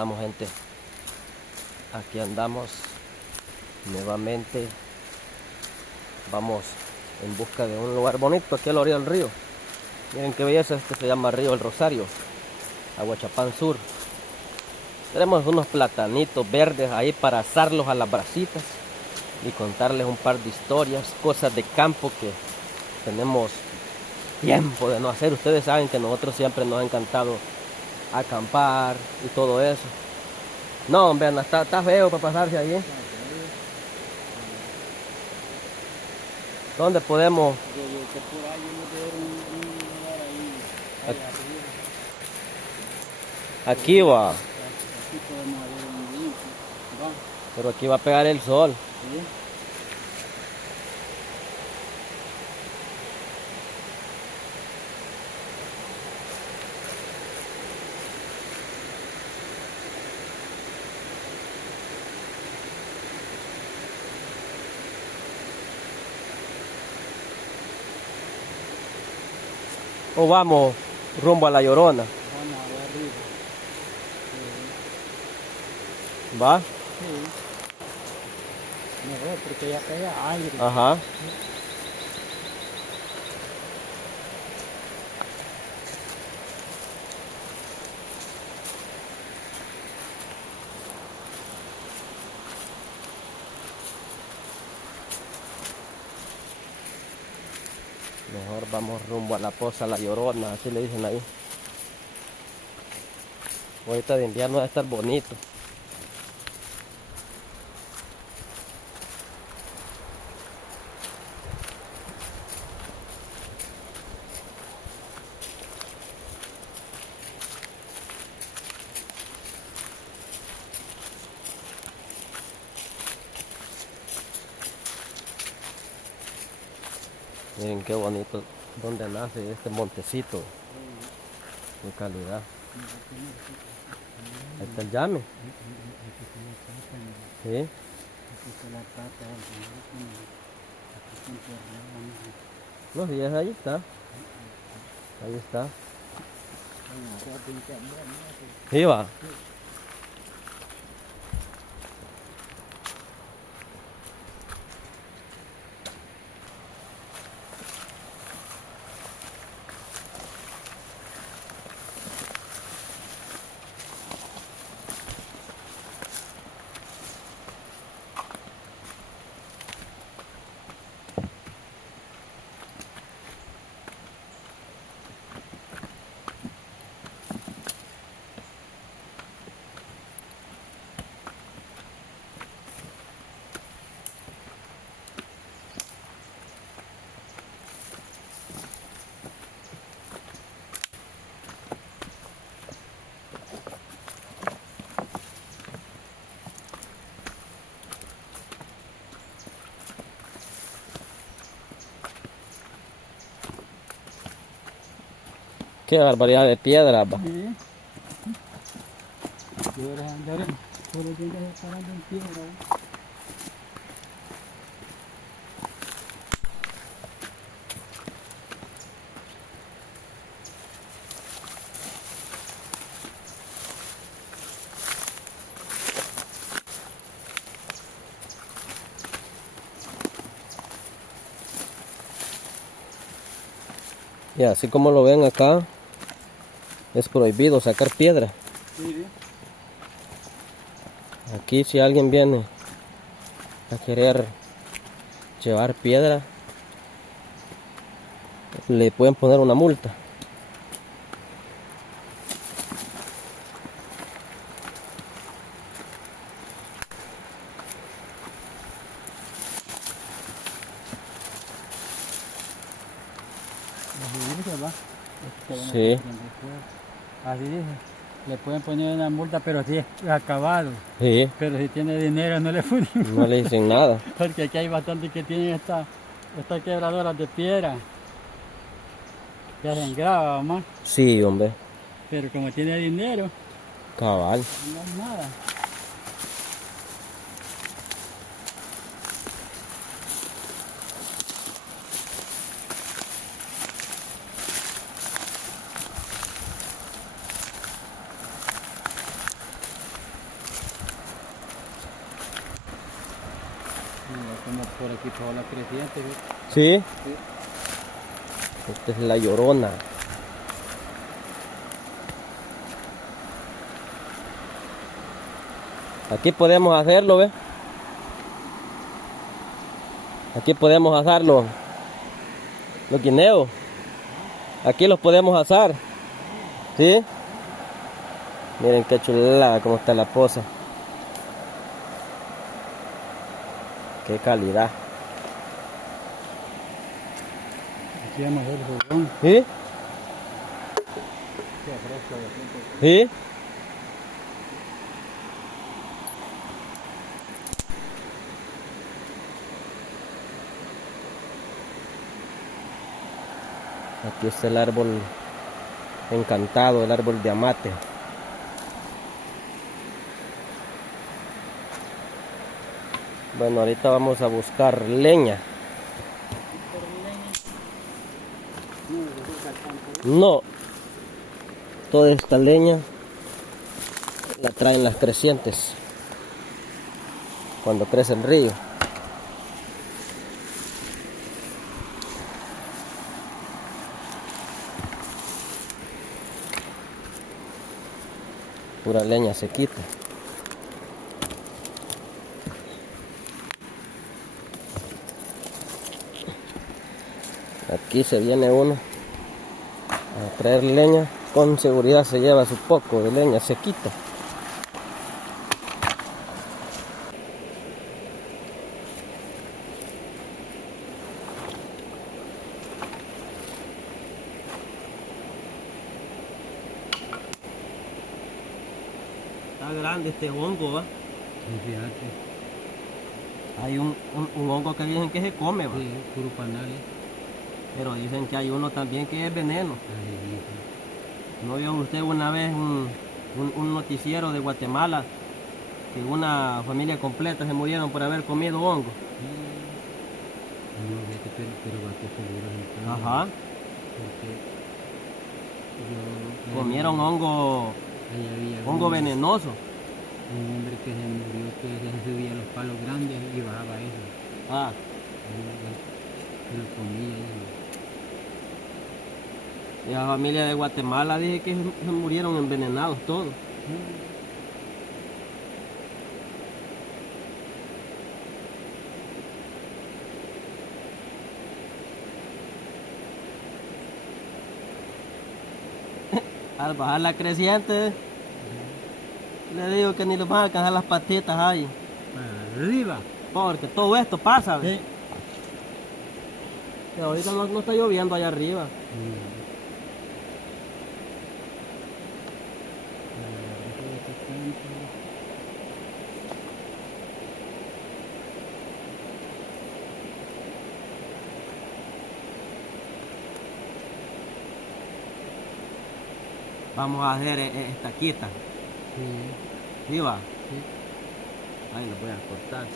estamos, gente? Aquí andamos nuevamente. Vamos en busca de un lugar bonito aquí a la orilla del río. Miren qué belleza, este se llama Río El Rosario, Aguachapán Sur. Tenemos unos platanitos verdes ahí para asarlos a las brasitas y contarles un par de historias, cosas de campo que tenemos tiempo de no hacer. Ustedes saben que nosotros siempre nos ha encantado acampar y todo eso. No, hombre, no, está feo para pasarse ahí. ¿Dónde podemos? Aquí va. Pero aquí va a pegar el sol. O vamos rumbo a La Llorona. Vamos allá arriba. ¿Va? Sí. Mejor porque ya pega aire. Ajá. Mejor vamos rumbo a la poza La Llorona, así le dicen ahí. Ahorita de invierno va a estar bonito. Miren qué bonito donde nace este montecito de calidad. Ahí está el llame. Sí. No, sí, ahí está. Ahí está. Sí, va. Qué barbaridad de piedra, va. Sí. Todos los días parando en piedra. Y así como lo ven acá, es prohibido sacar piedra. Sí. Aquí si alguien viene a querer llevar piedra, le pueden poner una multa. Sí. Así dice. Le pueden poner una multa, pero si es acabado. Sí, Pero si tiene dinero no le ponen. no le dicen nada. Porque aquí hay bastantes que tienen estas quebradoras de piedra. Que hacen grava, más. Sí, hombre, Pero como tiene dinero, cabal. no hay nada. aquí todas las crecientes. ¿Sí? Sí. Esta es la Llorona. Aquí podemos hacerlo, ¿ves? Aquí podemos asarlo. Los guineos. Aquí los podemos asar. ¿Sí? Miren qué chulada cómo está la poza. Qué calidad. Aquí vamos a ver el fogón. ¿Sí? ¿Sí? Aquí está el árbol encantado, el árbol de amate. Bueno, ahorita vamos a buscar leña. No, toda esta leña la traen las crecientes cuando crece el río. Pura leña sequita. Aquí se viene uno a traer leña, con seguridad se lleva su poco de leña sequita. Está grande este hongo, ¿va? Sí, fíjate. Hay un hongo que dicen que se come, ¿va? Sí, puro panal. Pero dicen que hay uno también que es veneno. ¿No vio usted una vez un noticiero de Guatemala que una familia completa se murieron por haber comido hongo? No, fíjate, pero va a peligro entonces. Ajá. Porque Comieron hongo, ahí había hongo venenoso. un hombre que se murió, que se subía a los palos grandes y bajaba eso. Ah, Se lo comía y... y la familia de Guatemala dice que se murieron envenenados todos. Al bajar la creciente, le digo que ni les van a alcanzar las patitas ahí. Para arriba. Porque todo esto pasa, ¿ves? Sí. Que ahorita no está lloviendo allá arriba. Vamos a hacer esta quita. Sí. ¿Sí va? Sí. Ahí lo voy a cortar.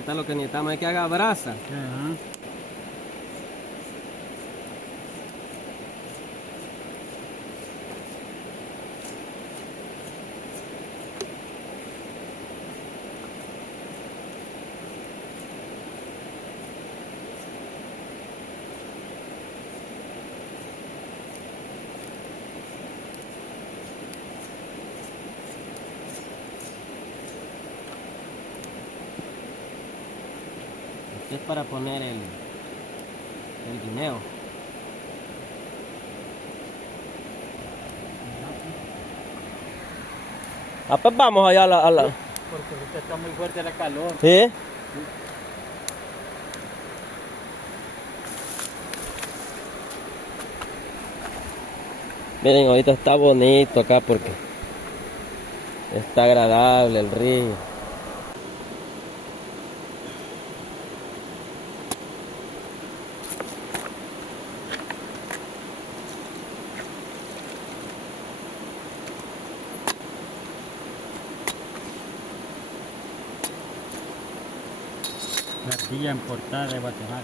Ahorita lo que necesitamos es que haga brasa. Ajá. Este es para poner el guineo. Ah, pues vamos allá a la... Porque ahorita está muy fuerte la calor. ¿Sí? Miren, ahorita está bonito acá porque está agradable el río. La ardilla importada de Guatemala.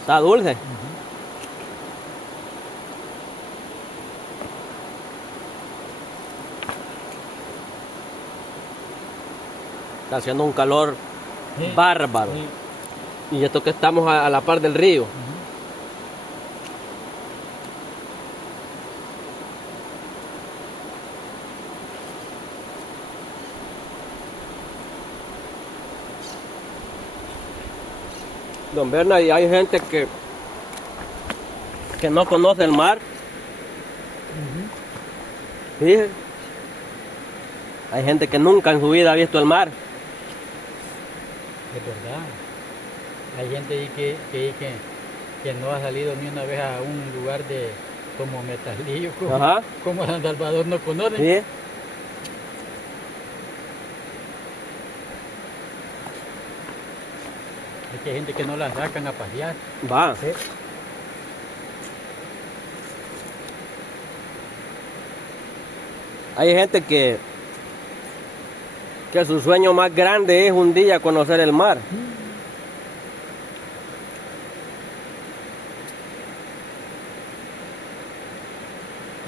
Está dulce. Está haciendo un calor Sí. bárbaro. Sí. Y esto que estamos a la par del río. Don Berna, y hay gente que no conoce el mar. Fíjese. Hay gente que nunca en su vida ha visto el mar. Es verdad. Hay gente ahí que no ha salido ni una vez a un lugar de como Metalillo, Ajá. como San Salvador no conoce. ¿Sí? Es que hay gente que no la sacan a pasear. Va. Sí. Hay gente que su sueño más grande es un día conocer el mar.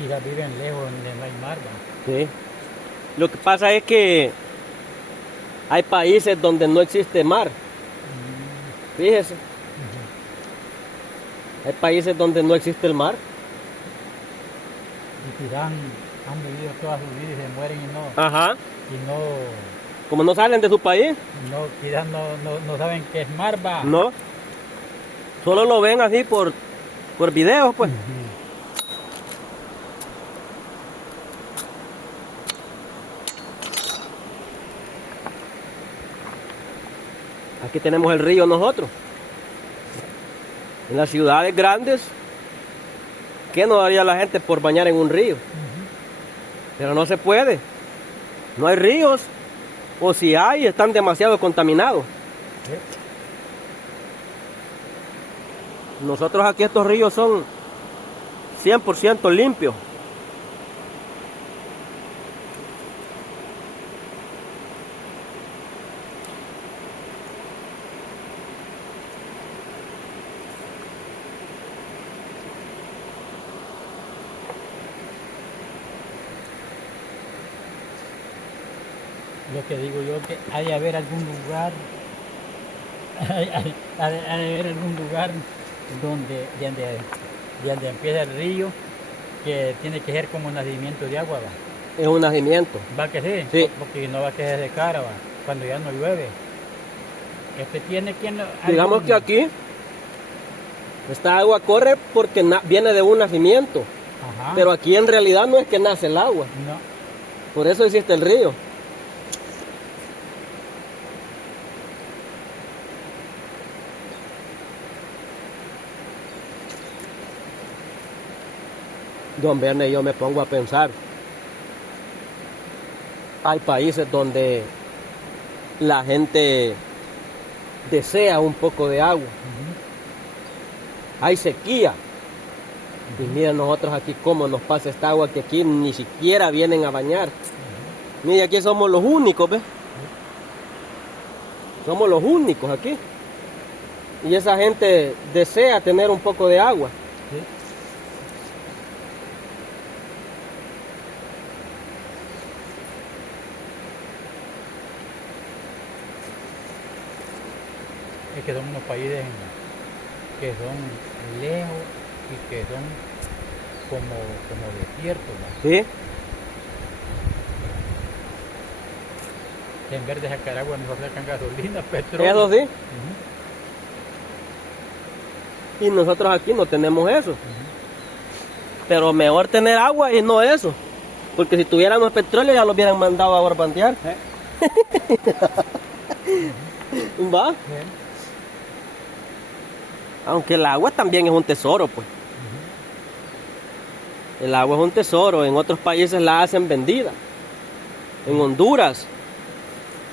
Y ya viven lejos donde no hay mar, ¿va? Sí. Lo que pasa es que hay países donde no existe mar. Fíjese. Hay países donde no existe el mar. Y quizás han vivido toda su vida y se mueren y Ajá. no, Como no salen de su país, quizás no saben qué es mar, va. no. Solo lo ven así por videos, pues. Aquí tenemos el río nosotros. En las ciudades grandes, ¿qué no haría la gente por bañar en un río? Pero no se puede. No hay ríos. O si hay, están demasiado contaminados. Nosotros aquí estos ríos son 100% limpios. Lo que digo yo que hay de haber algún lugar, ha de haber algún lugar donde empieza el río, que tiene que ser como un nacimiento de agua, va. Es un nacimiento. Va que sí, Sí. porque no va a quedar de cara, va, cuando ya no llueve. Este tiene que... Digamos que aquí esta agua corre porque viene de un nacimiento. Ajá. Pero aquí en realidad no es que nace el agua. No. Por eso existe el río. Don Verne, yo me pongo a pensar, hay países donde la gente desea un poco de agua. Hay sequía. Y mira nosotros aquí cómo nos pasa esta agua que aquí ni siquiera vienen a bañar. Mira, aquí somos los únicos, ¿ves? Somos los únicos aquí. Y esa gente desea tener un poco de agua. Sí. Es que son unos países que son lejos y que son como desiertos, ¿no? ¿Sí? En vez de sacar agua, mejor sacan gasolina, petróleo. Eso sí. Ujú. Y nosotros aquí no tenemos eso. Pero mejor tener agua y no eso. Porque si tuviéramos petróleo ya lo hubieran mandado a borbandear. ¿Va? Sí. Aunque el agua también es un tesoro, pues. El agua es un tesoro. En otros países la hacen vendida. En Honduras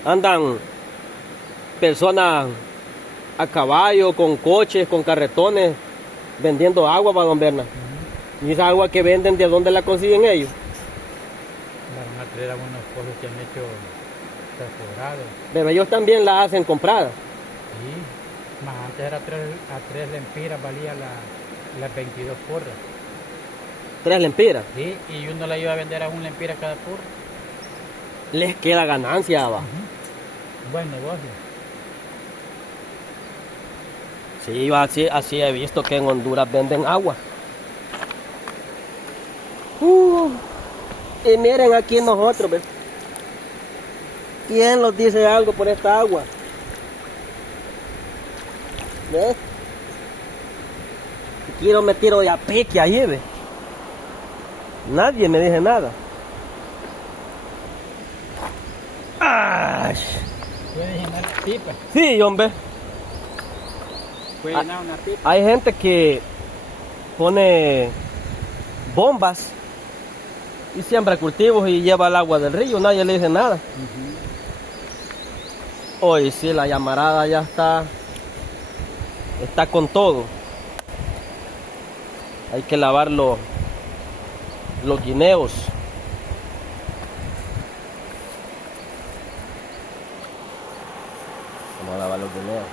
andan personas a caballo, con coches, con carretones, vendiendo agua para don Berna. Y esa agua que venden, ¿de dónde la consiguen ellos? Van a traer algunos pozos que han hecho perforados. Pero ellos también la hacen comprada. Sí. Más antes era a 3 lempiras valía las 22 porras. 3 lempiras. Sí, y uno la iba a vender a 1 lempira cada porra. Les queda ganancia, va. Buen negocio. Sí, así he visto que en Honduras venden agua. Y miren aquí nosotros, ¿ves? ¿Quién nos dice algo por esta agua? ¿Ves? Si quiero me tiro de a pique allí, ¿ves? Nadie me dice nada. ¡Ay! Puede llenar pipa. Sí, hombre. Puede llenar una pipa. Hay gente que pone bombas y siembra cultivos y lleva el agua del río, nadie le dice nada. Hoy sí, la llamarada ya está con todo. Hay que lavar los guineos. Vamos a lavar los guineos.